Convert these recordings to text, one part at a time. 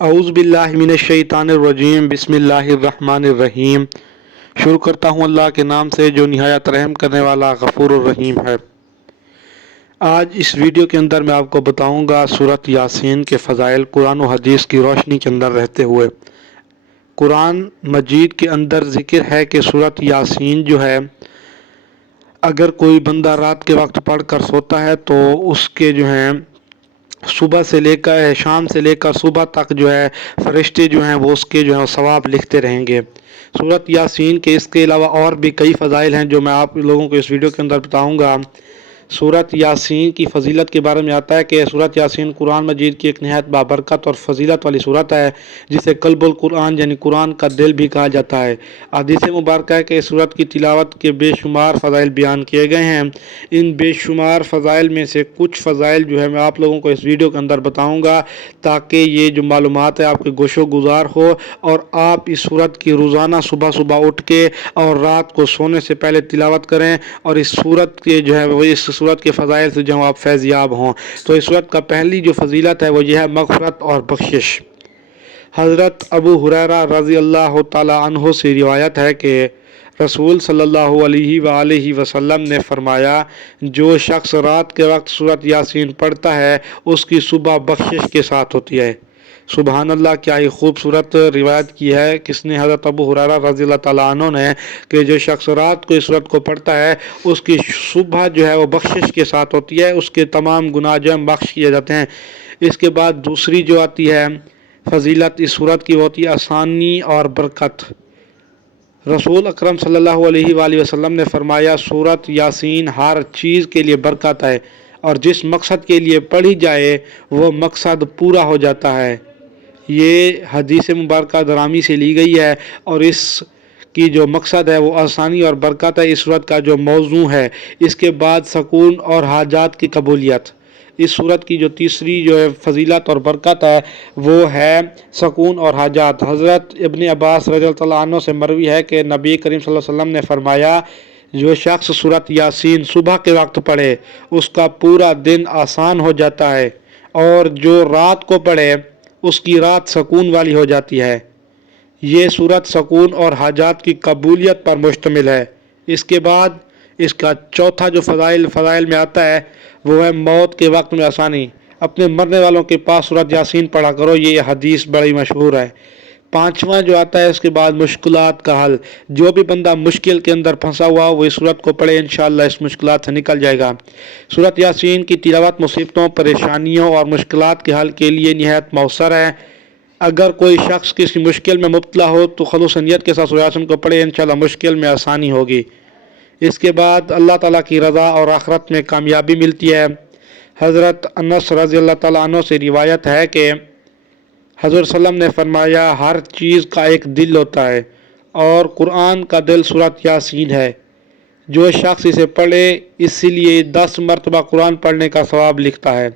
اعوذ باللہ من الشیطان الرجیم بسم اللہ الرحمن الرحیم۔ شروع کرتا ہوں اللہ کے نام سے جو نہایت رحم کرنے والا غفور الرحیم ہے۔ آج اس ویڈیو کے اندر میں آپ کو بتاؤں گا سورۃ یاسین کے فضائل قرآن و حدیث کی روشنی کے اندر رہتے ہوئے۔ قرآن مجید کے اندر ذکر ہے کہ سورۃ یاسین جو ہے اگر کوئی بندہ رات کے وقت پڑھ کر سوتا ہے تو اس کے جو ہیں صبح سے لے کر شام سے لے کر صبح تک جو ہے فرشتے جو ہیں وہ اس کے جو ہے ثواب لکھتے رہیں گے۔ سورۃ یاسین کے اس کے علاوہ اور بھی کئی فضائل ہیں جو میں آپ لوگوں کو اس ویڈیو کے اندر بتاؤں گا۔ سورۃ یاسین کی فضیلت کے بارے میں آتا ہے کہ سورۃ یاسین قرآن مجید کی ایک نہایت بابرکت اور فضیلت والی سورت ہے جسے قلب القرآن یعنی قرآن کا دل بھی کہا جاتا ہے۔ حدیث مبارکہ ہے کہ اس سورت کی تلاوت کے بے شمار فضائل بیان کیے گئے ہیں۔ ان بے شمار فضائل میں سے کچھ فضائل جو ہے میں آپ لوگوں کو اس ویڈیو کے اندر بتاؤں گا تاکہ یہ جو معلومات ہے آپ کے گوش و گزار ہو اور آپ اس سورت کی روزانہ صبح اٹھ کے اور رات کو سونے سے پہلے تلاوت کریں اور اس سورت کے جو ہے وہ اس سورت کے فضائل سے جو آپ فیض یاب ہوں۔ تو اس سورت کا پہلی جو فضیلت ہے وہ یہ ہے مغفرت اور بخشش۔ حضرت ابو ہریرہ رضی اللہ تعالی عنہ سے روایت ہے کہ رسول صلی اللہ علیہ وآلہ وسلم نے فرمایا جو شخص رات کے وقت سورۃ یاسین پڑھتا ہے اس کی صبح بخشش کے ساتھ ہوتی ہے۔ سبحان اللہ، کیا ہی خوبصورت روایت کی ہے کس نے؟ حضرت ابو ہریرہ رضی اللہ تعالیٰ عنہ نے کہ جو شخص رات کو اس سورت کو پڑھتا ہے اس کی صبح جو ہے وہ بخشش کے ساتھ ہوتی ہے، اس کے تمام گناہ جو ہیں بخش کیے جاتے ہیں۔ اس کے بعد دوسری جو آتی ہے فضیلت اس سورت کی ہوتی ہے آسانی اور برکت۔ رسول اکرم صلی اللہ علیہ وآلہ وسلم نے فرمایا سورۃ یاسین ہر چیز کے لیے برکت ہے اور جس مقصد کے لیے پڑھی جائے وہ مقصد پورا ہو جاتا ہے۔ یہ حدیث مبارکہ درامی سے لی گئی ہے اور اس کی جو مقصد ہے وہ آسانی اور برکت ہے۔ اس سورت کا جو موضوع ہے اس کے بعد سکون اور حاجات کی قبولیت۔ اس سورت کی جو تیسری جو فضیلت اور برکت ہے وہ ہے سکون اور حاجات۔ حضرت ابن عباس رضی اللہ عنہ سے مروی ہے کہ نبی کریم صلی اللہ علیہ وسلم نے فرمایا جو شخص سورت یاسین صبح کے وقت پڑھے اس کا پورا دن آسان ہو جاتا ہے اور جو رات کو پڑھے اس کی رات سکون والی ہو جاتی ہے۔ یہ سورت سکون اور حاجات کی قبولیت پر مشتمل ہے۔ اس کے بعد اس کا چوتھا جو فضائل میں آتا ہے وہ ہے موت کے وقت میں آسانی۔ اپنے مرنے والوں کے پاس سورۃ یاسین پڑھا کرو، یہ حدیث بڑی مشہور ہے۔ پانچواں جو آتا ہے اس کے بعد مشکلات کا حل۔ جو بھی بندہ مشکل کے اندر پھنسا ہوا وہ اس سورت کو پڑھے انشاءاللہ اس مشکلات سے نکل جائے گا۔ سورۃ یاسین کی تلاوت مصیبتوں، پریشانیوں اور مشکلات کے حل کے لیے نہایت مؤثر ہے۔ اگر کوئی شخص کسی مشکل میں مبتلا ہو تو خلوص نیت کے ساتھ سورۃ یاسین کو پڑھے انشاءاللہ مشکل میں آسانی ہوگی۔ اس کے بعد اللہ تعالیٰ کی رضا اور آخرت میں کامیابی ملتی ہے۔ حضرت انس رضی اللہ تعالیٰ عنہ سے روایت ہے کہ حضرت صلی اللہ علیہ وسلم نے فرمایا ہر چیز کا ایک دل ہوتا ہے اور قرآن کا دل سورۃ یاسین ہے۔ جو شخص اسے پڑھے اس لیے 10 مرتبہ قرآن پڑھنے کا ثواب لکھتا ہے۔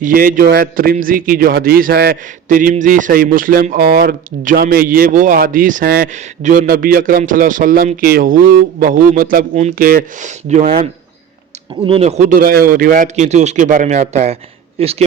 یہ جو ہے ترمذی کی جو حدیث ہے، ترمذی، صحیح مسلم اور جامع، یہ وہ احادیث ہیں جو نبی اکرم صلی اللہ علیہ وسلم کے بہو مطلب ان کے جو ہیں انہوں نے خود روایت کی تھی اس کے بارے میں آتا ہے۔ اس کے